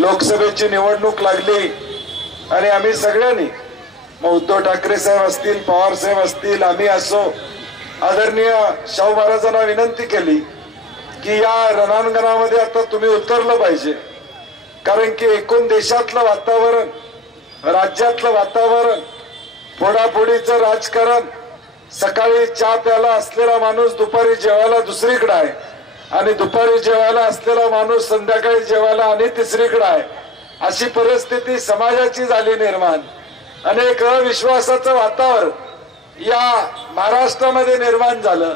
लोकसभेची निवडणूक लागली आणि आम्ही सगळ्यांनी मग उद्धव ठाकरे साहेब असतील पवार साहेब असतील आम्ही असो आदरणीय शाहू महाराजांना विनंती केली की या रणांगणामध्ये आता तुम्ही उतरलं पाहिजे. कारण की एकूण देशातलं वातावरण राज्यातलं वातावरण फोडाफोडीचं राजकारण सकाळी चहा प्याला असलेला माणूस दुपारी जेवायला दुसरीकडे आहे. आणि दुपारी जेवायला असलेला माणूस संध्याकाळी जेवायला आणि तिसरीकडे आहे. अशी परिस्थिती समाजाची झाली निर्माण. अनेक अविश्वासाचं वातावरण या महाराष्ट्रामध्ये निर्माण झालं.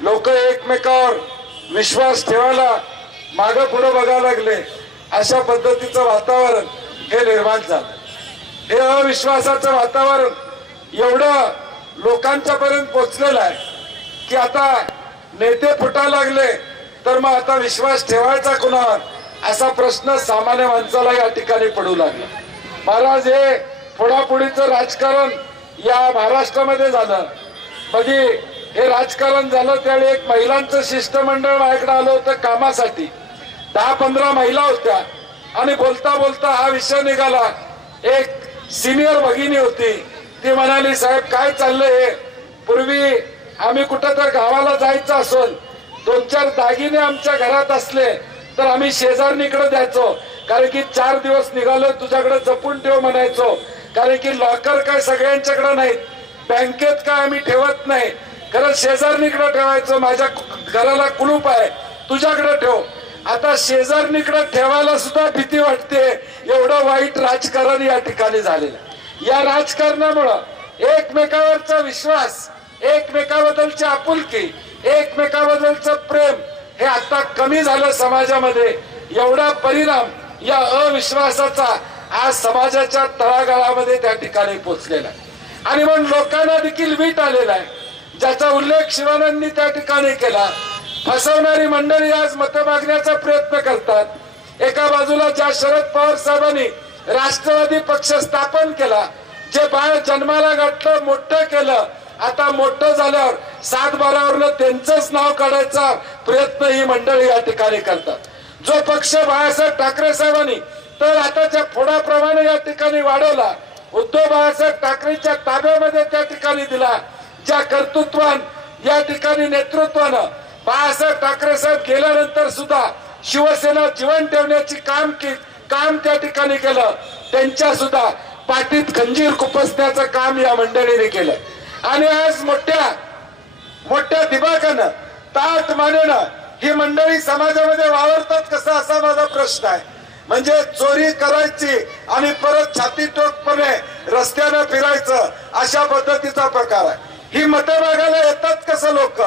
लोक एकमेकावर विश्वास ठेवायला मागं पुढे बघायला लागले. अशा पद्धतीचं वातावरण हे निर्माण झालं. हे अविश्वासाचं वातावरण एवढं लोकांच्या पर्यंत पोचलेलं आहे की आता नेते फुटायला लागले. तर मग आता विश्वास ठेवायचा कुणावर? असा प्रश्न सामान्य माणसाला या ठिकाणी पडू लागला. महाराज हे फोडाफोडीचं राजकारण या महाराष्ट्रामध्ये झालं. कधी हे राजकारण झालं त्यावेळी एक महिलांचं शिष्टमंडळ माझ्याकडे आलं होतं कामासाठी. दहा पंधरा महिला होत्या. आणि बोलता बोलता हा विषय निघाला. एक सिनियर भगिनी होती. ती म्हणाली साहेब काय चाललंय पूर्वी आम्ही कुठं तर गावाला जायचं असेल दोन चार दागिने आमच्या घरात असले तर आम्ही शेजारणीकडे द्यायचो. कारण की चार दिवस निघालो तुझ्याकडे जपून ठेव म्हणायचो. कारण की लॉकर काय सगळ्यांच्याकडे नाहीत. बँकेत काय आम्ही ठेवत नाही. खरं शेजारणीकडे ठेवायचं माझ्या घराला कुलूप आहे. तुझ्याकडे ठेव. आता शेजारणीकडे ठेवायला सुद्धा भीती वाटते. एवढं वाईट राजकारण या ठिकाणी झालेलं या राजकारणामुळं एकमेकावरचा विश्वास एकमेकाबद्दलची आपुलकी एकमेकाबद्दलचं प्रेम हे आता कमी झालं समाजामध्ये. एवढा परिणाम या अविश्वासाचा आज समाजाच्या तळागाळामध्ये त्या ठिकाणी पोचलेला आहे. आणि मग लोकांना देखील वीट आलेला आहे. ज्याचा उल्लेख शिवानंदनी त्या ठिकाणी केला. फसवणारी मंडळी आज मत मागण्याचा प्रयत्न करतात. एका बाजूला ज्या शरद पवार साहेबांनी राष्ट्रवादी पक्ष स्थापन केला जे बाळ जन्माला गाठलं मोठं केलं आता मोठं झाल्यावर सात बारावरनं त्यांचंच नाव काढायचा प्रयत्न ही मंडळी या ठिकाणी करतात. जो पक्ष बाळासाहेब ठाकरे साहेबांनी तर आताच्या फोडाप्रमाणे या ठिकाणी वाढवला उद्धव बाळासाहेब ठाकरेंच्या ताब्यामध्ये त्या ठिकाणी दिला ज्या कर्तृत्वान या ठिकाणी नेतृत्वानं बाळासाहेब ठाकरे साहेब गेल्यानंतर सुद्धा शिवसेना जीवन ठेवण्याची काम के काम त्या ठिकाणी केलं त्यांच्या सुद्धा पाठीत खंजीर खुपसण्याचं काम या मंडळीने केलं. आणि आज मोठ्या मोठ्या दिमागानं ताट मानेनं ही मंडळी समाजामध्ये वावरतात कसं असा माझा प्रश्न आहे. म्हणजे चोरी करायची आणि परत छाती टोकपणे रस्त्यानं फिरायचं अशा पद्धतीचा प्रकार आहे. ही मतं मागायला येतात कसं लोक?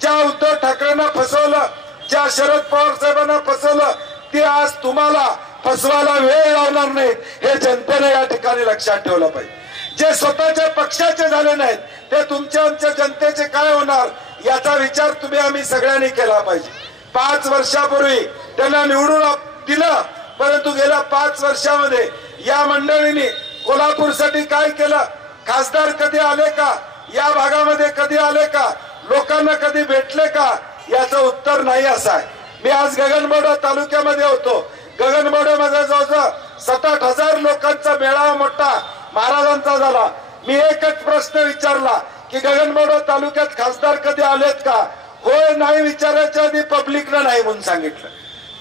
ज्या उद्धव ठाकरेंना फसवलं ज्या शरद पवार साहेबांना फसवलं ते आज तुम्हाला फसवायला वेळ लावणार नाही हे जनतेने या ठिकाणी लक्षात ठेवलं पाहिजे. जे स्वतःच्या पक्षाचे झाले नाहीत ते तुमच्या आमच्या जनतेचे काय होणार याचा विचार तुम्ही आम्ही सगळ्यांनी केला पाहिजे. पाच वर्षापूर्वी त्यांना निवडून दिलं परंतु गेल्या पाच वर्षामध्ये या मंडळींनी कोल्हापूरसाठी काय केलं खासदार कधी आले का या भागामध्ये कधी आले का लोकांना कधी भेटले का याचं उत्तर नाही असं आहे. मी आज गगनबावडा तालुक्यामध्ये होतो. गगनबावड्यामध्ये जवळजवळ सात आठ हजार लोकांचा मेळावा मोठा महाराजांचा झाला. मी एकच प्रश्न विचारला की गगनबावडा तालुक्यात खासदार कधी आलेत का? होय नाही विचारायच्या आधी पब्लिकनं नाही म्हणून सांगितलं.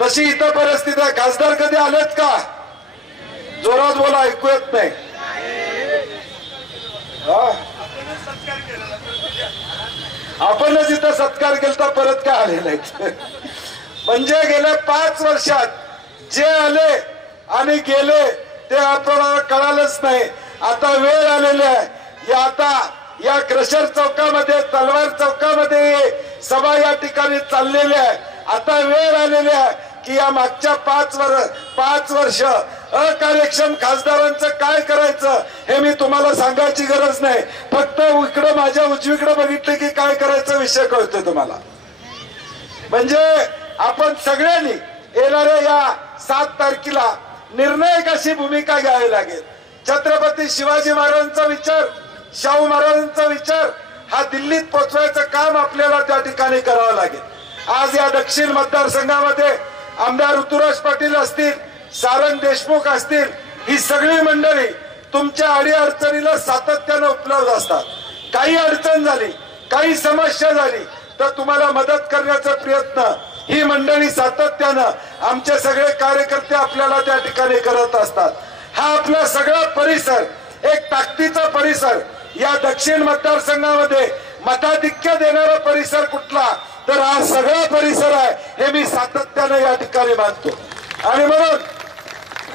तशी इथं परिस्थिती आहे. खासदार कधी आलेत का? जोरात बोला ऐकू येत नाही. हा? आपणच इथं सत्कार केला परत काय आले नाहीत म्हणजे गेल्या पाच वर्षात जे आले आणि गेले ते आपल्याला कळालंच नाही. आता वेळ आलेली आहे. या आता या क्रशर चौकामध्ये तलवार चौकामध्ये सभा या ठिकाणी चाललेली आहे. आता वेळ आलेली आहे की या मागच्या पाच वर्ष पाच वर्ष अकार्यक्षम खासदारांचं काय करायचं हे मी तुम्हाला सांगायची गरज नाही. फक्त इकडं माझ्या उजवीकडे बघितलं की काय करायचं विषय कळतोय तुम्हाला. म्हणजे आपण सगळ्यांनी येणाऱ्या या सात तारखेला निर्णायक अशी भूमिका घ्यावी लागेल. छत्रपती शिवाजी महाराजांचा विचार शाहू महाराजांचा विचार हा दिल्लीत पोचवायचं काम आपल्याला त्या ठिकाणी करावं लागेल. आज या दक्षिण मतदारसंघामध्ये आमदार ऋतुराज पाटील असतील सारंग देशमुख असतील ही सगळी मंडळी तुमच्या अडीअडचणीला सातत्यानं उपलब्ध असतात. काही अडचण झाली काही समस्या झाली तर तुम्हाला मदत करण्याचा प्रयत्न ही मंडळी सातत्यानं आमचे सगळे कार्यकर्ते आपल्याला त्या ठिकाणी करत असतात. हा आपला सगळा परिसर एक ताकदीचा परिसर. या दक्षिण मतदारसंघामध्ये मताधिक्य देणारा परिसर कुठला? तर हा सगळा परिसर आहे हे मी सातत्यानं या ठिकाणी मानतो. आणि म्हणून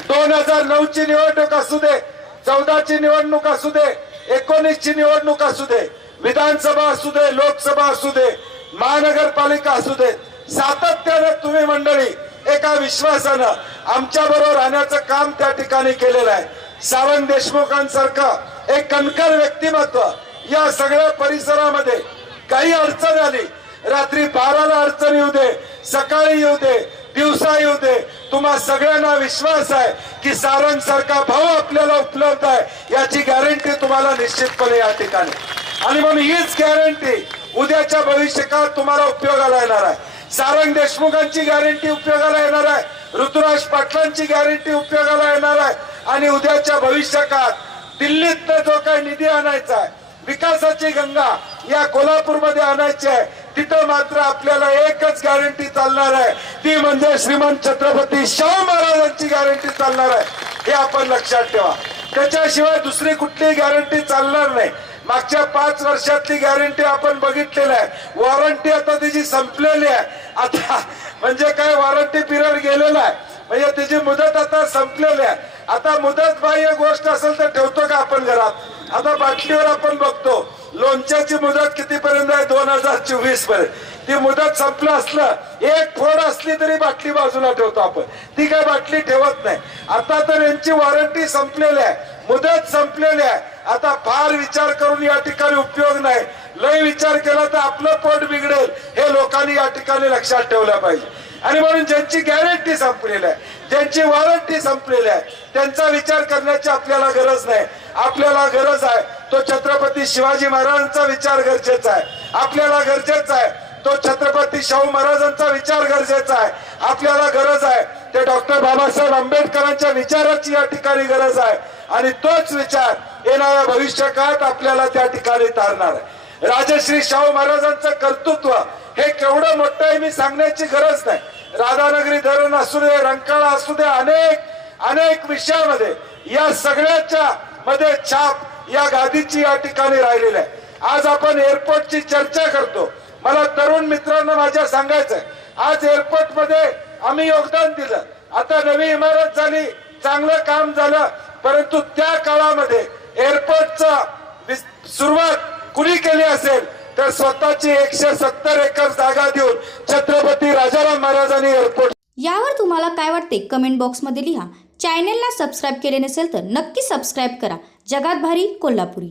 दोन हजार नऊ ची निवडणूक असू दे चौदाची निवडणूक असू दे एकोणीसची निवडणूक असू दे विधानसभा असू दे लोकसभा असू दे महानगरपालिका असू दे सातत्यानं तुम्ही मंडळी एका विश्वासानं आमच्या बरोबर राहण्याचं काम त्या ठिकाणी केलेलं आहे. सावंत देशमुखांसारखं एक कणकर व्यक्तिमत्व या सगळ्या परिसरामध्ये काही अडचण आली रात्री बाराला अडचण येऊ दे सकाळी येऊ दे दिवसा येऊ दे. तुम्हा सगळ्यांना विश्वास आहे की सारंग सारखा भाऊ आपल्याला उपलब्ध आहे याची गॅरंटी तुम्हाला निश्चितपणे या ठिकाणी. आणि म्हणून हीच गॅरंटी उद्याच्या भविष्यकाळात तुम्हाला उपयोगाला येणार आहे. सारंग देशमुखांची गॅरंटी उपयोगाला येणार आहे. ऋतुराज पाटलांची गॅरंटी उपयोगाला येणार आहे. आणि उद्याच्या भविष्यकाळात दिल्लीत जो काही निधी आणायचा आहे विकासाची गंगा या कोल्हापूरमध्ये आणायची आहे तिथं मात्र आपल्याला एकच गॅरंटी चालणार आहे. ती म्हणजे श्रीमंत छत्रपती शाहू महाराजांची गॅरंटी चालणार आहे. हे आपण लक्षात ठेवा. त्याच्याशिवाय दुसरी कुठलीही गॅरंटी चालणार नाही. मागच्या पाच वर्षातली गॅरंटी आपण बघितलेली आहे. वॉरंटी आता त्याची संपलेली आहे. आता म्हणजे काय वॉरंटी पिरियड गेलेला आहे. म्हणजे त्याची मुदत आता संपलेली आहे. आता मुदत बाह्य गोष्ट असेल तर ठेवतो का आपण घरात? आता बाटलीवर आपण बघतो लोणच्याची मुदत कितीपर्यंत आहे? दोन हजार चोवीसपर्यंत. ती मुदत संपलं असलं एक फोड असली तरी बाटली बाजूला ठेवतो आपण. ती काय बाटली ठेवत नाही. आता तर यांची वॉरंटी संपलेली आहे. मुदत संपलेली आहे. आता फार विचार करून या ठिकाणी उपयोग नाही. लय विचार केला तर आपलं पोट बिघडेल. हे लोकांनी या ठिकाणी लक्षात ठेवलं पाहिजे. आणि म्हणून ज्यांची गॅरंटी संपलेली आहे ज्यांची वॉरंटी संपलेली आहे त्यांचा विचार करण्याची आपल्याला गरज नाही. आपल्याला गरज आहे तो छत्रपती शिवाजी महाराजांचा विचार गरजेचा आहे. आपल्याला गरजेचा आहे तो छत्रपती शाहू महाराजांचा विचार गरजेचा आहे. आपल्याला गरज आहे ते डॉक्टर बाबासाहेब आंबेडकरांच्या विचाराची या ठिकाणी गरज आहे. आणि तोच विचार येणाऱ्या भविष्य काळात आपल्याला त्या ठिकाणी तारणार आहे. राजश्री शाहू महाराजांचं कर्तृत्व हे केवढं मोठं आहे मी सांगण्याची गरज नाही. राधानगरी धरण असू दे रंकाळा असू दे अनेक अनेक विषयामध्ये या सगळ्याच्या मध्ये छाप या गादीची या ठिकाणी राहिलेली आहे. आज आपण एअरपोर्टची चर्चा करतो. मला तरुण मित्रांना माझ्या सांगायचंय आज एअरपोर्टमध्ये आम्ही योगदान दिलं. आता नवी इमारत झाली चांगलं काम झालं परंतु त्या काळामध्ये एअरपोर्टचा सुरुवात कुणी केली असेल तर स्वतःची एकशे सत्तर एकर जागा देऊन छत्रपती राजाराम महाराजांनी एअरपोर्ट यावर तुम्हाला काय वाटते? कमेंट बॉक्समध्ये लिहा. चॅनेलला सबस्क्राईब केले नसेल तर नक्की सबस्क्राईब करा. जगात भारी कोल्हापुरी.